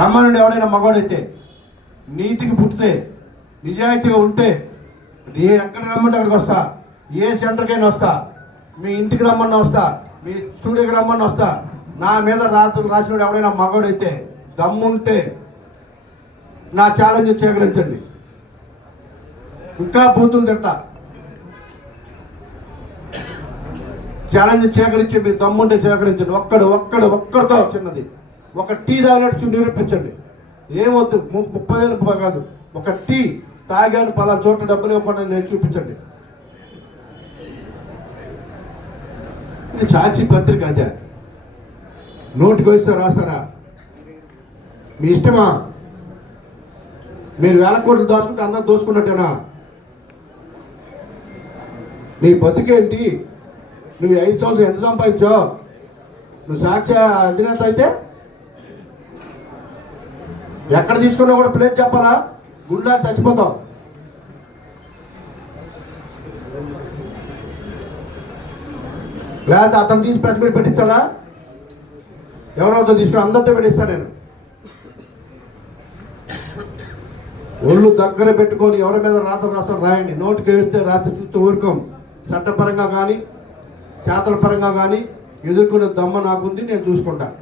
రమ్మనుండి ఎవడైనా మగవాడైతే నీతికి పుట్టితే నిజాయితీగా ఉంటే నేను ఎక్కడ రమ్మంటే అక్కడికి వస్తా. ఏ సెంటర్కైనా వస్తా. మీ ఇంటికి రమ్మన్నా వస్తా. మీ స్టూడియోకి రమ్మన్నా వస్తా. నా మీద రాత్రులు రాసినోడు ఎవడైనా మగవాడైతే దమ్ముంటే నా ఛాలెంజ్ చేకరించండి. ఇంకా బూతులు తిడతా. ఛాలెంజ్ చేకరించి మీ దమ్ముంటే సేకరించండి ఒక్కడు ఒక్కడు ఒక్కడితో చిన్నది. ఒక టీ తాగినట్టు నిరూపించండి. ఏమొద్దు? ము- ముప్పై వేలు ముప్పై కాదు ఒక టీ తాగాను పలా చోట డబ్బులు ఇవ్వకుండా నేను చూపించండి. ఇది చాచి పత్రిక అదే. నోటికి వస్తే రాస్తారా? మీ ఇష్టమా? మీరు వేల కోట్లు దాచుకుంటే అందరూ దోచుకున్నట్టేనా? నీ బతుకేంటి? నువ్వు ఐదు సంవత్సరం ఎంత సంపాదించావు? నువ్వు సాక్షి అధినేత అయితే ఎక్కడ తీసుకున్నా కూడా ప్లేస్ చెప్పాలా? గుండా చచ్చిపోతాం. లేకపోతే అతను తీసి ప్రెస్ మీట్ పెట్టించాలా? ఎవరెవరితో తీసుకుని అందరితో పెట్టిస్తాను నేను. ఒళ్ళు దగ్గర పెట్టుకొని ఎవరి మీద రాత రాస్తారు రాయండి. నోటికి వేస్తే రాత్రి చూస్తే ఊరుకోం. చట్టపరంగా కానీ చేతల పరంగా కానీ ఎదుర్కొనే దమ్మ నాకుంది నేను చూసుకుంటాను